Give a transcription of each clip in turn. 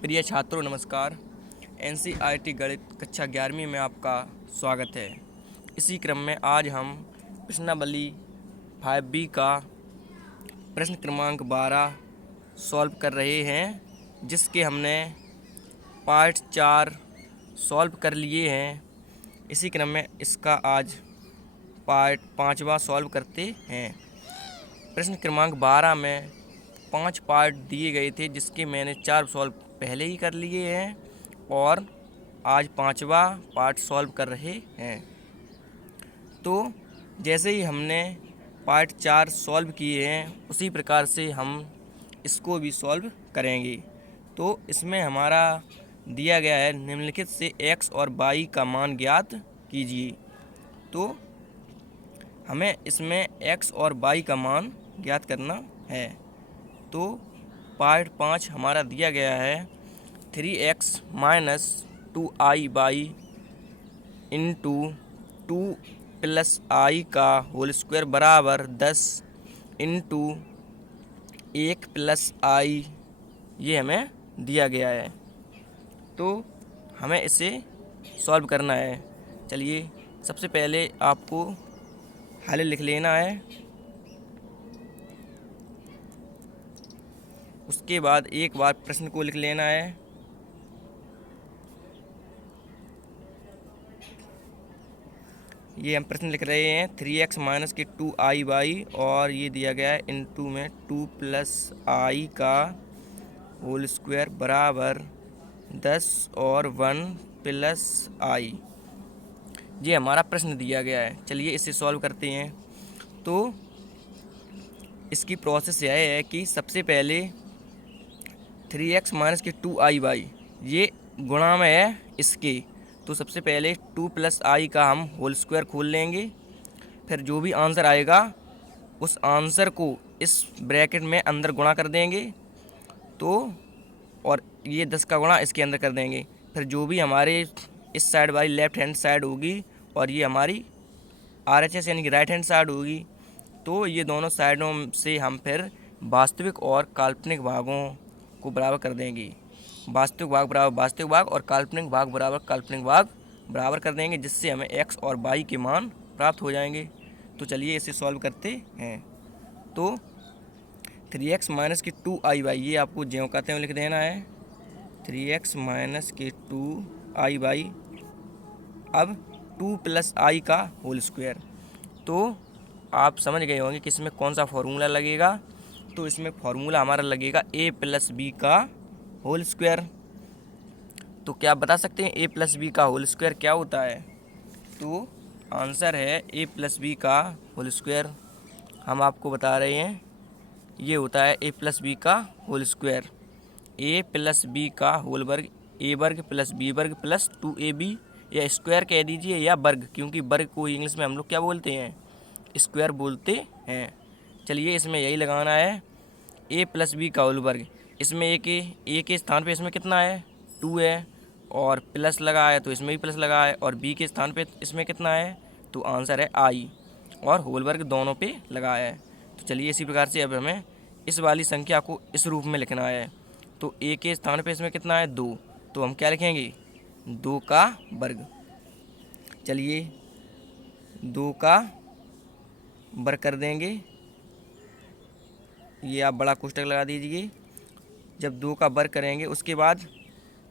प्रिय छात्रों नमस्कार। एनसीईआरटी गणित कक्षा 11वीं में आपका स्वागत है। इसी क्रम में आज हम प्रश्नावली 5B का प्रश्न क्रमांक 12 सॉल्व कर रहे हैं, जिसके हमने पार्ट 4 सॉल्व कर लिए हैं। इसी क्रम में इसका आज पार्ट 5वां सॉल्व करते हैं। प्रश्न क्रमांक 12 में 5 पार्ट दिए गए थे, जिसके मैंने 4 सॉल्व पहले ही कर लिए हैं और आज 5वां पार्ट सॉल्व कर रहे हैं। तो जैसे ही हमने पार्ट 4 सॉल्व किए हैं, उसी प्रकार से हम इसको भी सॉल्व करेंगे। तो इसमें हमारा दिया गया है निम्नलिखित से x और y का मान ज्ञात कीजिए। तो हमें इसमें x और y का मान ज्ञात करना है। तो पार्ट 5 हमारा दिया गया है 3x minus 2i into 2 plus आई का होल स्क्वायर बराबर 10 इंटू 1 प्लस आई, ये हमें दिया गया है। तो हमें इसे सॉल्व करना है। चलिए सबसे पहले आपको हल लिख लेना है। उसके बाद एक बार प्रश्न को लिख लेना है। ये हम प्रश्न लिख रहे हैं 3x माइनस के 2i और ये दिया गया है इनटू में 2 प्लस आई का होल स्क्वायर बराबर 10 और 1 प्लस आई, ये हमारा प्रश्न दिया गया है। चलिए इसे सॉल्व करते हैं। तो इसकी प्रोसेस यह है कि सबसे पहले 3x माइनस के 2i ये गुणा में है इसके, तो सबसे पहले 2 प्लस आई का हम होल स्क्वायर खोल लेंगे। फिर जो भी आंसर आएगा उस आंसर को इस ब्रैकेट में अंदर गुणा कर देंगे। तो और ये 10 का गुणा इसके अंदर कर देंगे। फिर जो भी हमारे इस साइड वाली लेफ्ट हैंड साइड होगी और ये हमारी RHS यानी कि राइट हैंड साइड होगी, तो ये दोनों साइडों से हम फिर वास्तविक और काल्पनिक भागों को बराबर कर देंगे। वास्तविक भाग बराबर वास्तविक भाग और काल्पनिक भाग बराबर काल्पनिक भाग बराबर कर देंगे, जिससे हमें x और y के मान प्राप्त हो जाएंगे। तो चलिए इसे सॉल्व करते हैं। तो 3x माइनस के 2i ये आपको ज्यों कहते हैं लिख देना है। 3x माइनस के 2i अब 2 प्लस आई का होल स्क्वायर। तो आप समझ गए होंगे कि इसमें कौन सा फॉर्मूला लगेगा। तो इसमें फॉर्मूला हमारा लगेगा a प्लस बी का होल स्क्वायर। तो क्या आप बता सकते हैं a प्लस बी का होल स्क्वायर क्या होता है? तो आंसर है a प्लस बी का होल स्क्वायर। हम आपको बता रहे हैं ये होता है a प्लस बी का whole square. a plus B का होल वर्ग a वर्ग प्लस b वर्ग प्लस 2ab, या स्क्वायर कह दीजिए या वर्ग, क्योंकि वर्ग को इंग्लिश में हम लोग क्या बोलते हैं? स्क्वायर बोलते हैं। चलिए इसमें यही लगाना है a प्लस बी का होल वर्ग। इसमें a के स्थान पे इसमें कितना है? 2 है, और प्लस लगा है तो इसमें भी प्लस लगा है, और b के स्थान पे इसमें कितना है? तो आंसर है i, और होल वर्ग दोनों पे लगा है। तो चलिए इसी प्रकार से अब हमें इस वाली संख्या को इस रूप में लिखना है। तो a के स्थान पे इसमें कितना है? 2, तो हम क्या लिखेंगे? 2 का वर्ग। चलिए 2 का वर्ग कर देंगे। ये आप बड़ा कोष्ठक लगा दीजिए। जब 2 का वर्ग करेंगे उसके बाद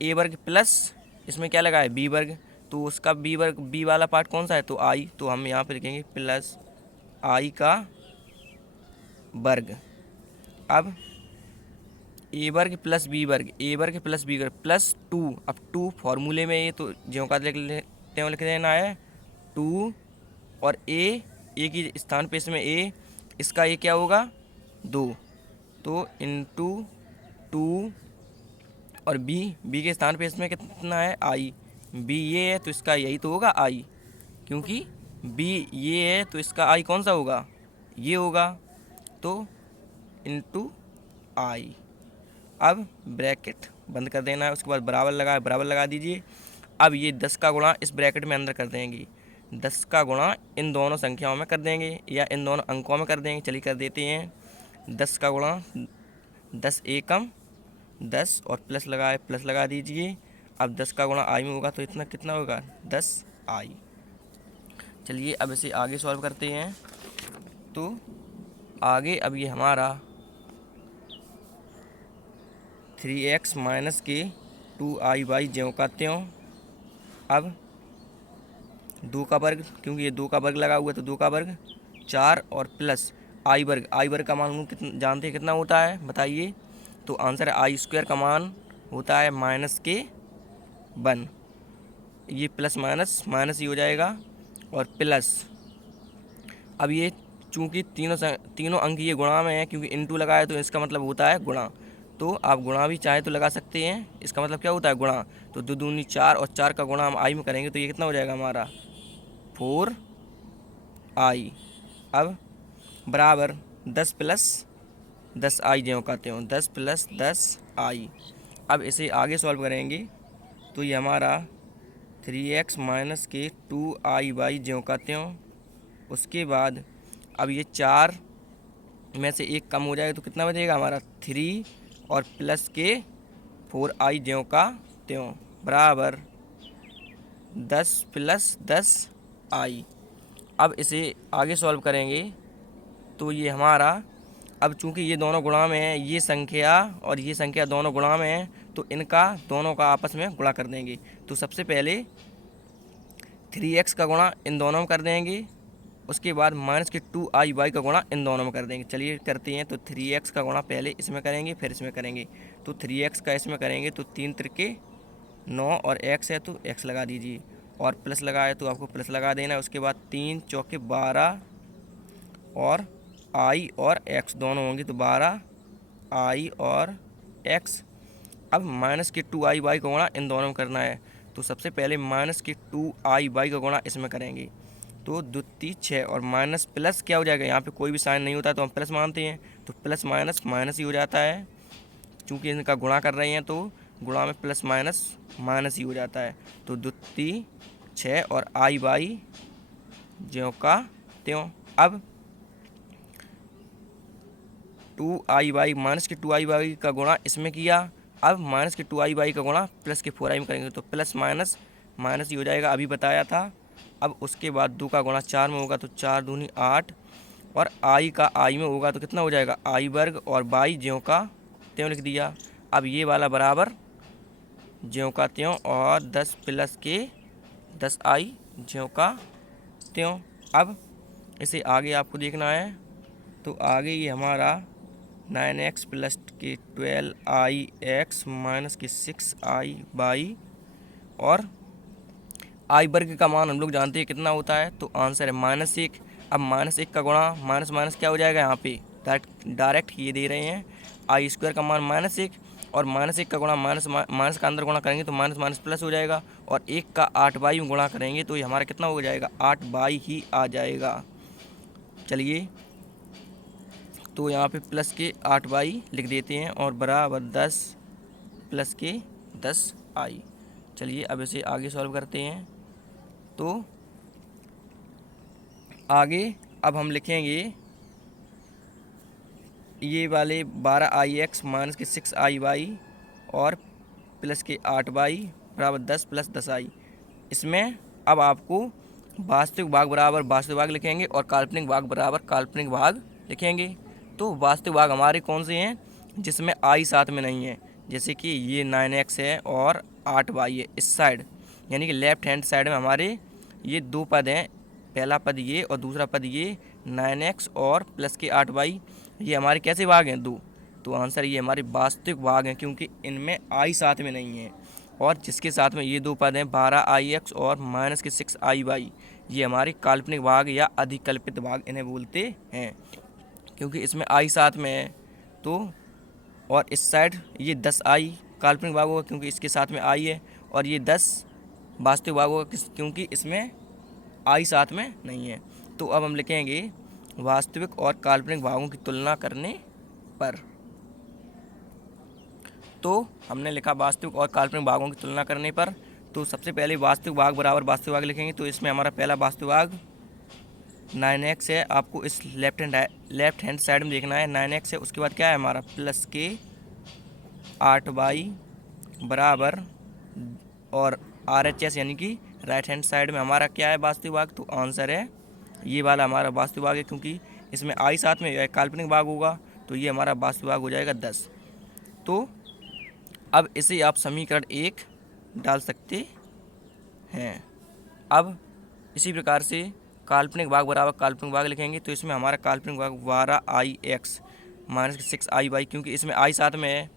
a वर्ग प्लस इसमें क्या लगा है? b वर्ग, तो उसका b वर्ग b वाला पार्ट कौन सा है? तो i, तो हम यहाँ पे लिखेंगे प्लस i का वर्ग। अब a वर्ग प्लस b वर्ग, a वर्ग प्लस b वर्ग प्लस 2। अब 2 फॉर्मूले में ये तो ज्यों का लिख देना है 2, और a की स्थान पे इसमें a, इसका ये क्या होगा? 2, तो इंटू 2, और b के स्थान पे इसमें कितना है? i, b ये है तो इसका यही तो होगा i, क्योंकि b ये है तो इसका i कौन सा होगा? ये होगा, तो इंटू i। अब ब्रैकेट बंद कर देना है। उसके बाद बराबर लगा दीजिए। अब ये 10 का गुणा इस ब्रैकेट में अंदर कर देंगे। 10 का गुणा इन दोनों संख्याओं में कर देंगे या इन दोनों अंकों में कर देंगे। चलिए कर देते हैं। 10 का गुणा 10 एकम 10 और प्लस लगा दीजिए। अब 10 का गुणा आई में होगा तो इतना कितना होगा 10 आई। चलिए अब इसे आगे सॉल्व करते हैं। तो आगे अब ये हमारा 3x माइनस के 2i/, ज्यों का त्यों। अब 2 का वर्ग, क्योंकि ये 2 का वर्ग लगा हुआ है तो 2 का वर्ग 4 और प्लस आई वर्ग का मान कितना जानते हैं कितना होता है बताइए। तो आंसर है आई स्क्वायर का मान होता है -1। ये प्लस माइनस माइनस ही हो जाएगा और प्लस। अब ये चूँकि तीनों अंक ये गुणा में है, क्योंकि इनटू लगा है तो इसका मतलब होता है गुणा। तो आप गुणा भी चाहे तो लगा सकते हैं, इसका मतलब क्या होता है गुणा। तो 2 दूनी 4 और 4 का गुणा हम आई में करेंगे तो ये कितना हो जाएगा हमारा 4i। अब बराबर 10 + 10i, ज्यों का त्यों 10 + 10i। अब इसे आगे सॉल्व करेंगे तो ये हमारा 3x माइनस के 2i/, ज्यों का त्यों। उसके बाद अब ये 4 में से 1 कम हो जाएगा तो कितना बचेगा हमारा 3 और प्लस के 4i, ज्यों का त्यों बराबर 10 + 10i। अब इसे आगे सॉल्व करेंगे तो ये हमारा, अब चूंकि ये दोनों गुणा में है, ये संख्या और ये संख्या दोनों गुणा में है तो इनका दोनों का आपस में गुणा कर देंगे। तो सबसे पहले 3x का गुणा इन दोनों में कर देंगे, उसके बाद माइनस के 2i/, का गुणा इन दोनों में कर देंगे। चलिए करते हैं। तो 3x का गुणा पहले इसमें करेंगे फिर इसमें करेंगे। तो 3x का इसमें करेंगे तो 3 त्रिके 9 और x है तो x लगा दीजिए, और प्लस लगाए तो आपको प्लस लगा देना है। उसके बाद 3 चौके 12 और i और x दोनों होंगे तो 12i और x। अब माइनस के 2i/, का गुणा इन दोनों में करना है। तो सबसे पहले माइनस के 2i/, का गुणा इसमें करेंगे तो 2 3 6 और माइनस प्लस क्या हो जाएगा, यहाँ पे कोई भी साइन नहीं होता तो हम प्लस मानते हैं, तो प्लस माइनस माइनस ही हो जाता है। चूँकि इनका गुणा कर रहे हैं तो गुणा में प्लस माइनस माइनस ही हो जाता है। तो 2 3 6 और i/, ज्यों का त्यों। अब 2i/, माइनस के 2i/, का गुणा इसमें किया। अब माइनस के 2i/, का गुणा प्लस के 4i में करेंगे तो प्लस माइनस माइनस ही हो जाएगा, अभी बताया था। अब उसके बाद 2 का गुणा 4 में होगा तो 4 दूनी 8 और i का i में होगा तो कितना हो जाएगा i वर्ग और बाई, ज्यों का त्यों लिख दिया। अब ये वाला बराबर ज्यों का त्यों और 10 + के 10i, ज्यों का त्यों। अब इसे आगे आपको देखना है तो आगे ये हमारा 9x + के 12ix माइनस के 6i/, और आई वर्ग का मान हम लोग जानते हैं कितना होता है, तो आंसर है -1। अब -1 का गुणा माइनस माइनस क्या हो जाएगा, यहाँ पे डायरेक्ट ये दे रहे हैं आई स्क्वायर का मान -1, और -1 का गुणा माइनस माइनस का अंदर गुणा करेंगे तो माइनस माइनस प्लस हो जाएगा, और 1 का 8/, में गुणा करेंगे तो ये हमारा कितना हो जाएगा 8/, ही आ जाएगा। चलिए तो यहाँ पे प्लस के 8/, लिख देते हैं और बराबर 10 + के 10i। चलिए अब इसे आगे सॉल्व करते हैं। तो आगे अब हम लिखेंगे ये वाले 12ix माइनस के 6i/, और प्लस के 8/, बराबर 10 + 10i। इसमें अब आपको वास्तविक भाग बराबर वास्तविक भाग लिखेंगे और काल्पनिक भाग बराबर काल्पनिक भाग लिखेंगे। तो वास्तविक भाग हमारे कौन से हैं जिसमें i साथ में नहीं है, जैसे कि ये 9x है और 8y है इस साइड, यानी कि लेफ्ट हैंड साइड में हमारे ये 2 पद हैं, पहला पद ये और दूसरा पद ये 9x और प्लस के 8y, ये हमारे कैसे भाग हैं 2। तो आंसर ये हमारे वास्तविक भाग हैं क्योंकि इनमें i साथ में नहीं है। और जिसके साथ में ये 2 पद हैं 12ix और माइनस के 6i/, ये हमारे काल्पनिक भाग या अधिकल्पित भाग इन्हें बोलते हैं, क्योंकि इसमें i साथ में है। तो और इस साइड ये 10i काल्पनिक भाग होगा क्योंकि इसके साथ में i है, और ये 10 वास्तविक भाग होगा क्योंकि इसमें i साथ में नहीं है। तो अब हम लिखेंगे वास्तविक और काल्पनिक भागों की तुलना करने पर। तो हमने लिखा वास्तविक और काल्पनिक भागों की तुलना करने पर। तो सबसे पहले वास्तविक भाग बराबर वास्तविक भाग लिखेंगे। तो इसमें हमारा पहला वास्तविक भाग 9x है, आपको इस लेफ्ट हैंड साइड में देखना है 9x है। उसके बाद क्या है हमारा प्लस के 8y बराबर, और RHS यानी कि राइट हैंड साइड में हमारा क्या है वास्तविक भाग, तो आंसर है ये वाला हमारा वास्तविक भाग है, क्योंकि इसमें आई साथ में यह काल्पनिक भाग होगा, तो ये हमारा वास्तविक भाग हो जाएगा 10। तो अब इसे आप समीकरण 1 डाल सकते हैं। अब इसी प्रकार से काल्पनिक भाग बराबर काल्पनिक भाग लिखेंगे, तो इसमें हमारा काल्पनिक भाग 12ix माइनस 6iy, क्योंकि इसमें आई साथ में है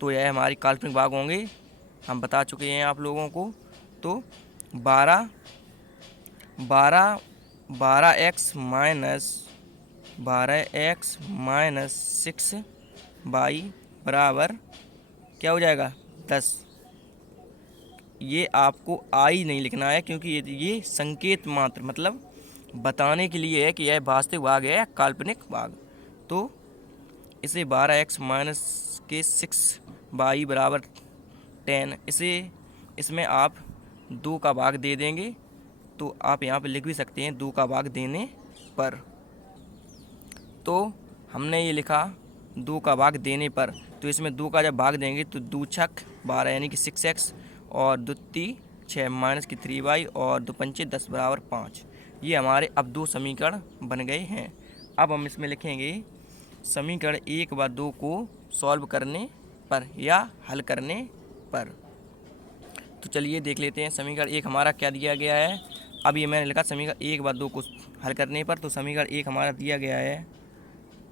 तो यह हमारी काल्पनिक भाग होंगे, हम बता चुके हैं आप लोगों को। तो 12x माइनस 6y बराबर क्या हो जाएगा 10। ये आपको आई नहीं लिखना है, क्योंकि ये संकेत मात्र मतलब बताने के लिए है कि यह वास्तविक भाग है या काल्पनिक भाग। तो इसे 12x माइनस के 6y बराबर 10, इसमें आप 2 का भाग दे देंगे, तो आप यहाँ पे लिख भी सकते हैं 2 का भाग देने पर। तो हमने ये लिखा 2 का भाग देने पर, तो इसमें 2 का जब भाग देंगे तो 2 छक 12 यानी कि 6x, और 2 ती 6 माइनस की 3y, और 2 पंचे 10 बराबर 5। ये हमारे अब 2 समीकरण बन गए हैं। अब हम इसमें लिखेंगे समीकरण 1 व 2 को सॉल्व करने पर या हल करने पर। तो चलिए देख लेते हैं समीकरण 1 हमारा क्या दिया गया है। अब ये मैंने लिखा समीकरण 1 व 2 को हल करने पर, तो समीकरण 1 हमारा दिया गया है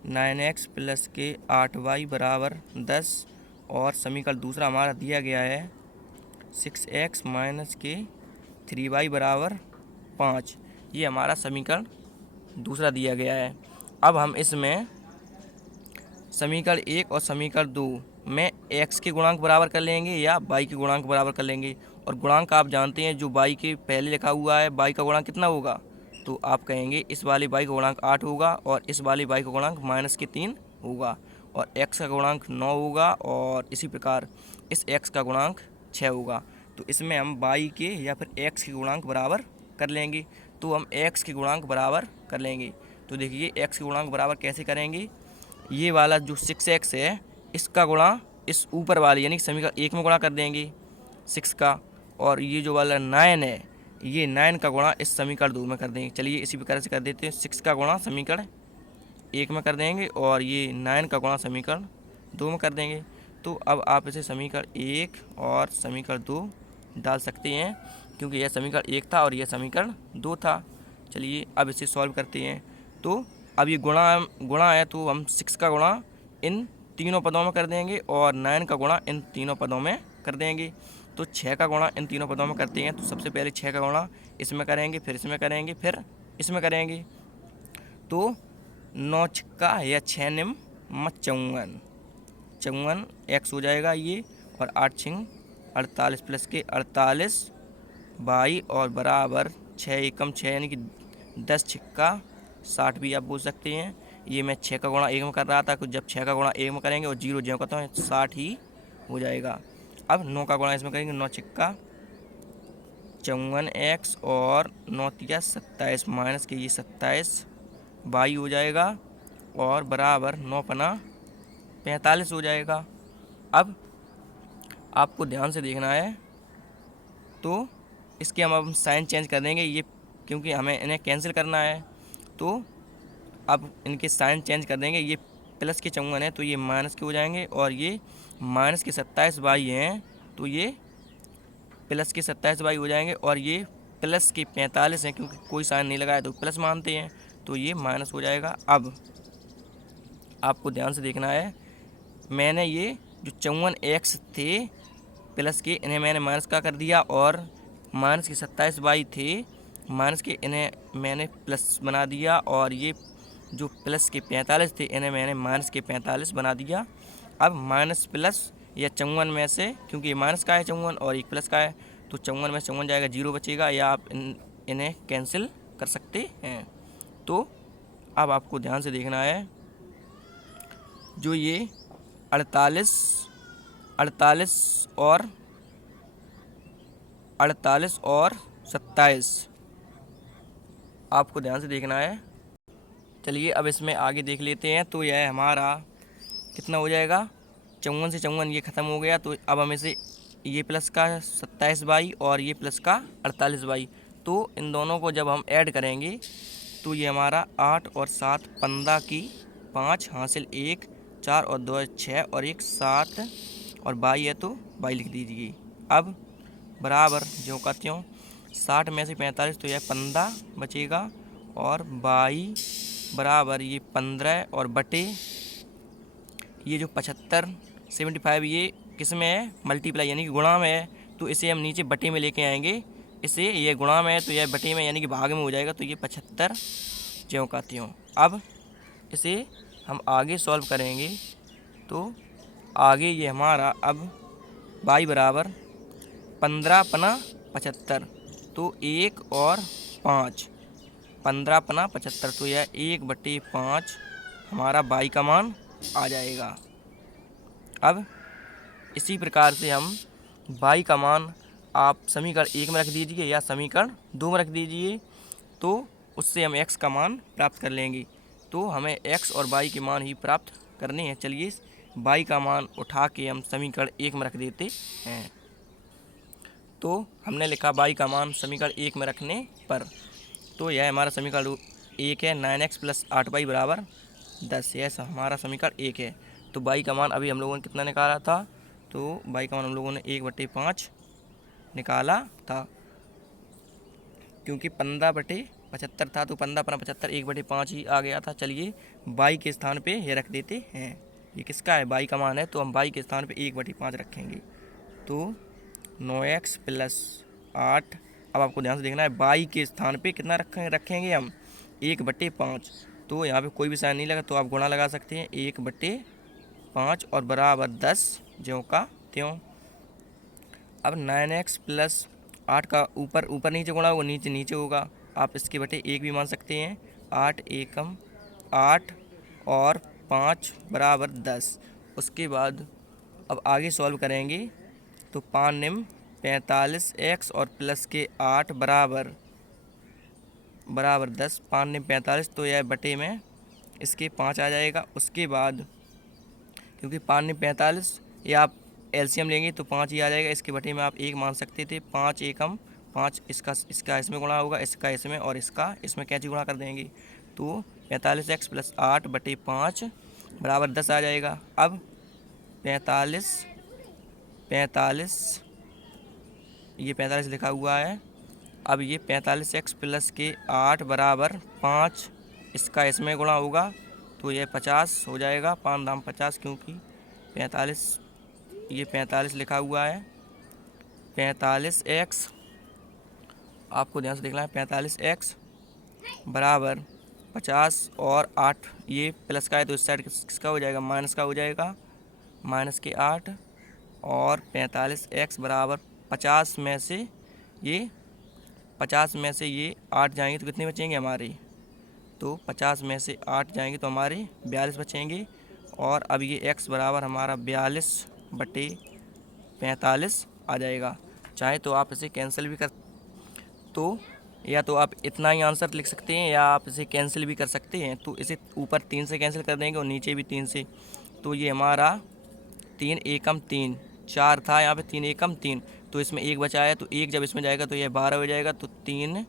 9x प्लस के 8y बराबर 10, और समीकरण दूसरा हमारा दिया गया है 6x माइनस के 3y बराबर 5। ये हमारा समीकरण दूसरा दिया गया है। अब हम इसमें समीकरण 1 और समीकरण 2 में x के गुणांक बराबर कर लेंगे या y के गुणांक बराबर कर लेंगे। और गुणांक आप जानते हैं, जो y के पहले लिखा हुआ है y का गुणांक कितना होगा, तो आप कहेंगे इस वाले y का गुणांक 8 होगा, और इस वाले y का गुणांक माइनस के 3 होगा, और x का गुणांक 9 होगा, और इसी प्रकार इस x का गुणांक 6 होगा। तो इसमें हम y के या फिर x के गुणांक बराबर कर लेंगे। तो हम x के गुणांक बराबर कर लेंगे। तो देखिए x के गुणांक बराबर कैसे करेंगे, ये वाला जो 6x है इसका गुणा इस ऊपर वाले यानी समीकरण 1 में गुणा कर देंगे 6 का, और ये जो वाला 9 है ये 9 का गुणा इस समीकरण 2 में कर देंगे। चलिए इसी प्रकार से कर देते हैं, 6 का गुणा समीकरण 1 में कर देंगे, और ये 9 का गुणा समीकरण 2 में कर देंगे। तो अब आप इसे समीकरण 1 और समीकरण 2 डाल सकते हैं, क्योंकि यह समीकरण 1 था और यह समीकरण 2 था। चलिए अब इसे सॉल्व करते हैं। तो अब ये गुणा है, तो हम 6 का गुणा इन तीनों पदों में कर देंगे, और 9 का गुणा इन तीनों पदों में कर देंगे। तो 6 का गुणा इन तीनों पदों में करते हैं, तो सबसे पहले 6 का गुणा इसमें करेंगे, फिर इसमें करेंगे, फिर इसमें करेंगे। तो 9 छक्का या 6 निम 54 x हो जाएगा ये, और 8 छिंग 48 प्लस के 48 बाई, और बराबर 6 एकम 6 यानी कि 10 छिक्का 60 भी आप बोल सकते हैं। ये मैं 6 का गुणा 1 में कर रहा था, कुछ जब 6 का गुणा 1 में करेंगे और 0 ज्यों करता हूँ 60 ही हो जाएगा। अब 9 का गुणा इसमें करेंगे, 9 छिक्का 54x, और 9 तिया 27 माइनस के ये 27 बाई हो जाएगा, और बराबर 9 पना 45 हो जाएगा। अब आपको ध्यान से देखना है, तो इसके हम अब साइन चेंज कर देंगे, ये क्योंकि हमें इन्हें कैंसिल करना है। तो अब इनके साइन चेंज कर देंगे, ये प्लस के 54 है तो ये माइनस के हो जाएंगे, और ये माइनस के 27 बाई हैं तो ये प्लस के 27 बाई हो जाएंगे, और ये प्लस के 45 हैं क्योंकि कोई साइन नहीं लगाया तो प्लस मानते हैं, तो ये माइनस हो जाएगा। अब आपको ध्यान से देखना है, मैंने ये जो 54x थे प्लस के, इन्हें मैंने माइनस का कर दिया, और माइनस के 27 बाई थे माइनस के, इन्हें मैंने प्लस बना दिया, और ये जो प्लस के 45 थे इन्हें मैंने माइनस के 45 बना दिया। अब माइनस प्लस या 54 में से, क्योंकि ये माइनस का है 54 और एक प्लस का है, तो 54 में 54 जाएगा, 0 बचेगा, या आप इन्हें कैंसिल कर सकते हैं। तो अब आपको ध्यान से देखना है, जो ये 48 और 27 आपको ध्यान से देखना है। चलिए अब इसमें आगे देख लेते हैं। तो यह हमारा कितना हो जाएगा 54 से 54 ये ख़त्म हो गया, तो अब हमें से ये प्लस का 27y और ये प्लस का 48y, तो इन दोनों को जब हम ऐड करेंगे तो ये हमारा 8 और 7 15 की 5 हासिल 1, 4 और 2 6 और 1 7 और बाई है तो बाई लिख दीजिए। अब बराबर जो का त्यों 60 में से 45 तो यह 15 बचेगा और बाई बराबर ये 15 और बटे ये जो 75 75 ये किस में है, मल्टीप्लाई यानी कि गुणा में है, तो इसे हम नीचे बटे में लेके आएंगे। इसे ये गुणा में है तो यह बटे में यानी कि भाग में हो जाएगा, तो ये 75 ज्यों का त्यों। अब इसे हम आगे सॉल्व करेंगे तो आगे ये हमारा अब बाई बराबर 15 पना 75, तो 1 और 5 15 पना 75, तो यह 1/5 हमारा बाई का मान आ जाएगा। अब इसी प्रकार से हम बाई का मान आप समीकरण 1 में रख दीजिए या समीकरण 2 में रख दीजिए, तो उससे हम x का मान प्राप्त कर लेंगे। तो हमें x और बाई के मान ही प्राप्त करने हैं। चलिए बाई का मान उठा के हम समीकरण 1 में रख देते हैं। तो हमने लिखा बाई का मान समीकरण 1 में रखने पर, तो यह हमारा समीकरण 1 है। 9x + 8y बराबर 10, यह हमारा समीकरण 1 है। तो बाई का मान अभी हम लोगों ने कितना निकाला था, तो बाई का मान हम लोगों ने 1/5 निकाला था, क्योंकि 15/75 था, तो 15 अपना 75 1/5 ही आ गया था। चलिए बाई के स्थान पे ये रख देते हैं। ये किसका है, बाई का मान है, तो हम बाई के स्थान पे 1/5 रखेंगे। तो 9x + 8, अब आपको ध्यान से देखना है बाई के स्थान पे कितना रखेंगे हम 1/5। तो यहाँ पे कोई भी साइन नहीं लगा, तो आप गुणा लगा सकते हैं 1/5 और बराबर 10 ज्यों का त्यों। अब 9x + 8 का ऊपर नीचे गुणा होगा, नीचे नीचे होगा, आप इसके बटे 1 भी मान सकते हैं। 8 एकम 8 और 5 बराबर 10। उसके बाद अब आगे सॉल्व करेंगे तो 5 निम 45x और प्लस के 8 बराबर 10। 5 निम 45, तो यह बटे में इसके 5 आ जाएगा। उसके बाद क्योंकि 5 निम 45 ये आप एलसीएम लेंगे तो 5 ही आ जाएगा, इसके बटे में आप 1 मान सकते थे। 5 एकम 5, इसका इसमें गुणा होगा, इसका इसमें और इसका इसमें कैसे गुणा कर देंगे, तो 45x + 8 बटे 5 बराबर 10 आ जाएगा। अब 45 ये 45 लिखा हुआ है। अब ये 45x + के 8 बराबर 5, इसका इसमें गुणा होगा तो यह 50 हो जाएगा। 5 दाम 50, क्योंकि 45 लिखा हुआ है। 45x आपको ध्यान से देखना है, 45x बराबर 50 और 8 ये प्लस का है, तो इस साइड किसका हो जाएगा, माइनस का हो जाएगा, माइनस के 8 और 45x बराबर 50 में से ये 8 जाएंगे तो कितने बचेंगे हमारे, तो 50 में से 8 जाएंगे तो हमारे 42 बचेंगे। और अब ये x बराबर हमारा 42/45 आ जाएगा। चाहे तो आप इसे कैंसिल भी कर, तो या तो आप इतना ही आंसर लिख सकते हैं या आप इसे कैंसिल भी कर सकते हैं। तो इसे ऊपर 3 से कैंसिल कर देंगे और नीचे भी 3 से, तो ये हमारा 3 एकम 3 4 था, यहाँ पे 3 एकम 3, तो इसमें 1 बचा है, तो 1 जब इसमें जाएगा तो यह 12 हो जाएगा, तो 3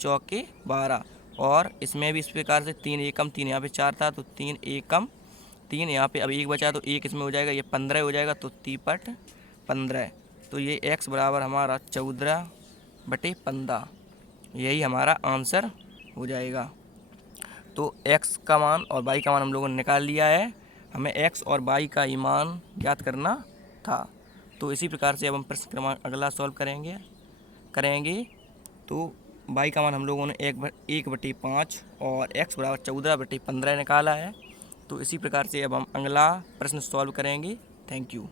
चौके 12। और इसमें भी इस प्रकार से 3 एकम 3, यहाँ पे 4 था तो 3 एकम 3, यहाँ पे अब 1 बचा तो 1 इसमें हो जाएगा, ये 15 हो जाएगा, तो 3/15। तो ये x बराबर हमारा 14/15, यही हमारा आंसर हो जाएगा। तो x का मान और y का मान हम लोगों ने निकाल लिया है, हमें x और y का ही मान ज्ञात करना था। तो इसी प्रकार से अब हम प्रश्न क्रमांक अगला सॉल्व करेंगे। तो y का मान हम लोगों ने 1/5 और x बराबर 14/15 निकाला है। तो इसी प्रकार से अब हम अगला प्रश्न सॉल्व करेंगे। Thank you.